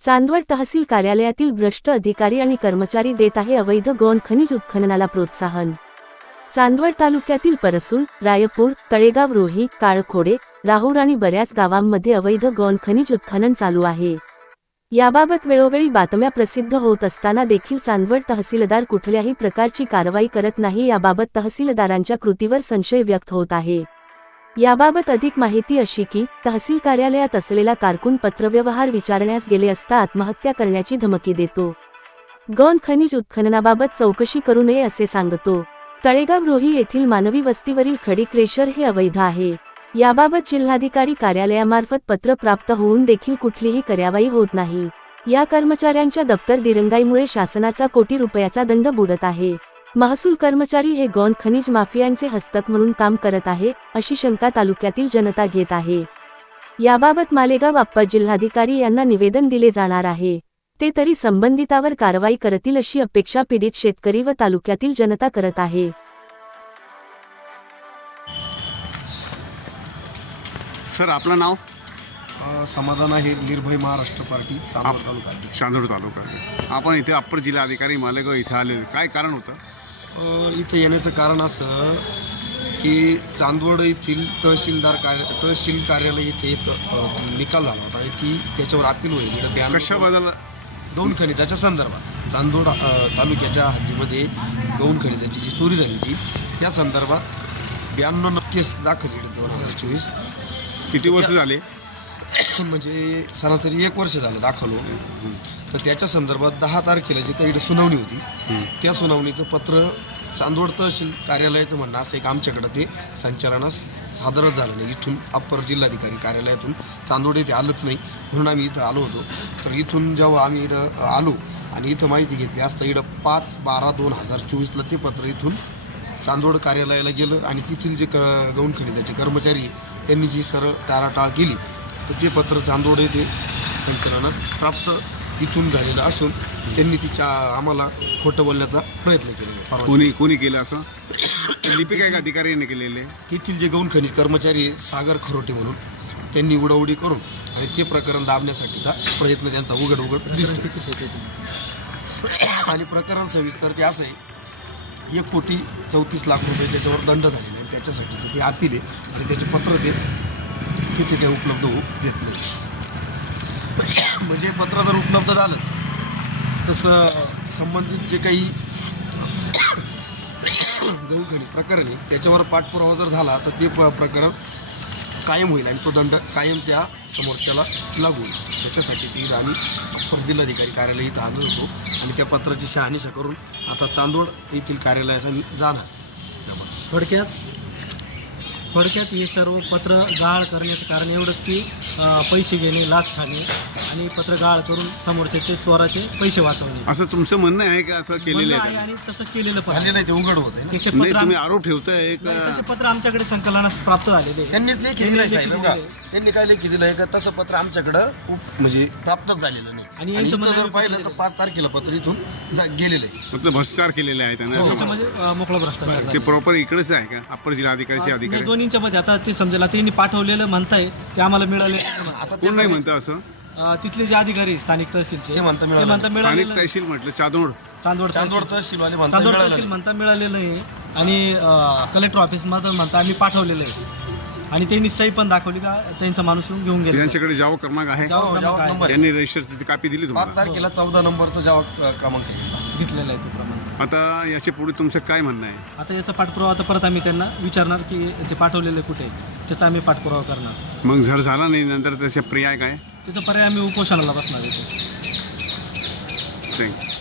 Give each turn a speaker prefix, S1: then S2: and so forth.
S1: चांदवड तहसील कार्यालयातील भ्रष्ट अधिकारी आणि कर्मचारी देत आहे अवैध गौण खनिज उत्खननाला प्रोत्साहन। चांदवड तालुक्यातील परसूल, रायपूर, तळेगाव, रोही, काळखोडे, राहुर आणि बऱ्याच गावांमध्ये अवैध गौण खनिज उत्खनन चालू आहे। याबाबत वेळोवेळी बातम्या प्रसिद्ध होत असताना देखील चांदवड तहसीलदार कुठल्याही प्रकारची कारवाई करत नाही। याबाबत तहसीलदारांच्या कृतीवर संशय व्यक्त होत आहे। याबाबत अधिक माहिती अशी की तहसील कार्यालयात असलेला कारकून पत्रव्यवहार विचारण्यास गेले असता आत्महत्या करण्याची धमकी देतो। गौण खनिज उत्खननाबाबत चौकशी करू नये असे सांगतो। तळेगाव, रोही येथील मानवी वस्तीवरील खडी क्रेशर हे अवैध आहे। याबाबत जिल्हाधिकारी कार्यालयामार्फत पत्र प्राप्त होऊन देखील कुठलीही कार्यवाही होत नाही। या कर्मचाऱ्यांच्या दप्तर दिरंगाईमुळे शासनाचा कोटी रुपयाचा दंड बुडत आहे। महसूल कर्मचारी हे गौण खनिज माफियांचे हस्तक म्हणून काम करत आहे, अशी शंका तालुक्यातील जनता घेत आहे। याबाबत मालेगाव अप्पा जिल्हाधिकारी यांना निवेदन दिले जाणार आहे। ते तरी संबंधितावर कारवाई करतील अशी अपेक्षा पीडित शेतकरी व तालुक्यातील जनता करत आहे।
S2: सर, आपलं नाव?
S3: समाधान आहे, निर्भय महाराष्ट्र पार्टी, चांदवड तालुका अध्यक्ष।
S2: चांदवड तालुका। आपण इथे अप्पर जिल्हा अधिकारी मालेगाव इथे आले, काय कारण होतं?
S3: इथे येण्याचं कारण असं की चांदवड येथील तहसील कार्यालय इथे एक निकाल झाला होता की त्याच्यावर अपील होईल।
S2: कशाबद्दल?
S3: गौण खनिजाच्या संदर्भात चांदवड तालुक्याच्या हद्दीमध्ये गौण खनिजाची जी चोरी झाली होती त्या संदर्भात 92 केस दाखल 2024।
S2: किती वर्ष झाले?
S3: म्हणजे सरासरी 1 वर्ष झालं दाखल होऊन। तर त्याच्या संदर्भात 10 तारखेला जी काही सुनावणी होती त्या सुनावणीचं पत्र चांदवड तहसील कार्यालयाचं म्हणणं असं एक आमच्याकडं ते संचालनास सादरच झालं नाही। इथून अप्पर जिल्हाधिकारी कार्यालयातून चांदवड येथे आलंच नाही, म्हणून आम्ही इथं आलो होतो। तर इथून जेव्हा आम्ही इथं आलो आणि इथं माहिती घेतली असता इथं 5/12/2024ला ते पत्र इथून चांदवड कार्यालयाला गेलं आणि तिथील जे गौण खनिजाचे कर्मचारी त्यांनी जी सरळ टाळाटाळ केली तर ते पत्र चांदवड येथे संचालनास प्राप्त इथून झालेलं असून त्यांनी आम्हाला खोटं बोलण्याचा प्रयत्न केला।
S2: कोणी केलं असं? लिपिक आहे का अधिकाऱ्यांनी केलेले?
S3: तेथील जे गौण खनिज कर्मचारी सागर खरोटे म्हणून त्यांनी उडाउडी करून आणि ते प्रकरण दाबण्यासाठीचा प्रयत्न त्यांचा उघड दिसतो। आणि प्रकरण सविस्तर ते असं आहे, 1,34,00,000 रुपये त्याच्यावर दंड झालेले आहे। त्याच्यासाठीचं ते अपील आहे आणि त्याचे पत्र ते तिथे काही उपलब्ध होऊ देत नाही। म्हणजे पत्र जर उपलब्ध झालंच तसं संबंधित जे काही गौण खनिज प्रकरण आहे त्याच्यावर पाठपुरावा जर झाला तर ते प्रकरण कायम होईल आणि तो दंड कायम त्या समोरच्याला लागू होईल। त्याच्यासाठी ती आम्ही अप्पर जिल्हाधिकारी कार्यालय इथं आलो होतो आणि त्या पत्राची शहानिशा करून आता चांदवड येथील कार्यालयास आम्ही जाणार।
S4: थोडक्यात हे सर्व पत्र गाळ करण्याचं कारण एवढंच की पैसे घेणे, लाच खाणे आणि पत्र गाळ करून समोरच्याचे चोराचे पैसे वाचवणे,
S2: असं तुमचं म्हणणं आहे का? असं केलेलं आहे
S4: आणि तसं केलेलं पण
S3: झालेलं आहे, ते उघड होत आहे।
S4: तसे
S2: नाही,
S4: पत्र
S2: तुम्ही आरोप ठेवताय का?
S4: तसे पत्र आमच्याकडे संकलनास प्राप्त झालेले आहे।
S3: त्यांनीच लेखी दिलं आहे साहेब बघा, त्यांनी काय लेखी दिलं आहे का तसं पत्र आमच्याकडं म्हणजे प्राप्तच झालेलं नाही।
S4: आणि
S3: आणि
S4: यांचं
S3: इथं जर
S4: म्हणणं
S3: पाहिलं तर 5 तारखेला पत्र इथून गेलेलं आहे।
S2: मतलब भ्रष्टाचार केलेले आहे त्यांना?
S4: त्याच्यामध्ये मोकळा भ्रष्टाचार
S2: ते प्रॉपर इकडेच आहे का? अप्पर जिल्हा अधिकारीचे
S4: झाला।
S2: अधिकारी
S4: दोन्हीच्या मध्ये आता ते समजेल त्यांनी पाठवलेलं म्हणताय ते आम्हाला मिळाले।
S3: आता
S2: कोण नाही म्हणतं असं?
S4: तिथले जे अधिकारी स्थानिक तहसीलचे
S3: ते म्हणता मिळालं
S2: स्थानिक
S4: मिळालेलं
S2: तहसील म्हटलं चांदवड.
S3: चांदवड तहसीलवाले म्हणता
S4: चांदवड
S3: मिळालं
S4: तहसील म्हणता मिळालेलं नाही आणि कलेक्टर ऑफिसमध्ये म्हणता आम्ही पाठवलेलं आहे आणि त्यांनी सही पण दाखवली का त्यांचा माणूस येऊन घेऊन गेला।
S2: त्यांच्याकडे जावं क्रमांक आहे,
S3: जावं नंबर
S2: त्यांनी रजिस्टरची कॉपी दिली
S3: 5
S2: तुम्हाला?
S3: तारखेला 14 नंबरचा जेव्हा क्रमांक
S4: घेतलेला आहे तो प्रमाण।
S2: आता याच्या पुढे तुमचं काय म्हणणं आहे?
S4: आता याचा पाठपुरावा आता परत आम्ही त्यांना विचारणार की ते पाठवलेलं कुठे आहे, त्याचा आम्ही पाठपुरावा करणार।
S2: मग जर झाला नाही नंतर त्याचे पर्याय काय?
S4: त्याचा पर्याय आम्ही उपोषणाला बसणार आहे।
S2: थँक्यू.